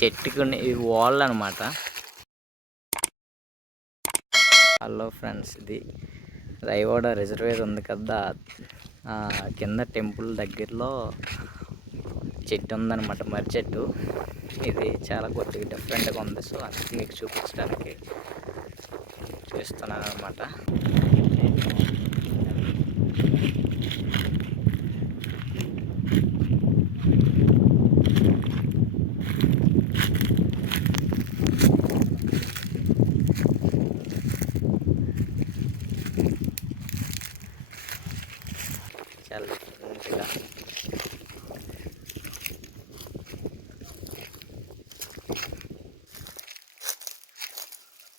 చెట్టుకు ఇవి వాల్ అనమాట. హలో ఫ్రెండ్స్, ఇది రాయవాడ రిజర్వేర్ ఉంది కదా, కింద టెంపుల్ దగ్గరలో చెట్టు ఉందన్నమాట, మర్రి చెట్టు. ఇది చాలా కొద్దిగా డిఫరెంట్గా ఉంది, సో అందుకే మీకు చూపించడానికి చూస్తున్నాను అనమాట. చాలా డిఫరెంట్గా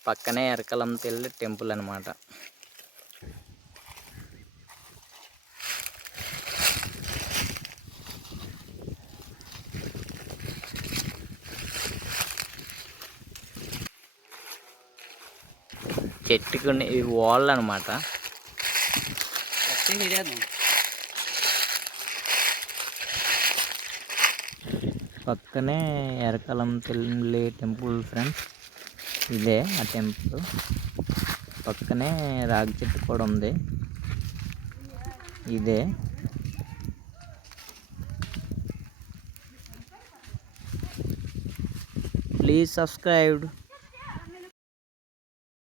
పక్కనే ఎరకలం తల్లి టెంపుల్ అనమాట. చెట్టుకు ఇవి వాల్ అనమాట. పక్కనే ఎరకలం తల్లి టెంపుల్ ఫ్రెండ్స్, ఇదే ఆ టెంపుల్. పక్కనే రాగి చెట్టు కూడా ఉంది, ఇదే. Please subscribe.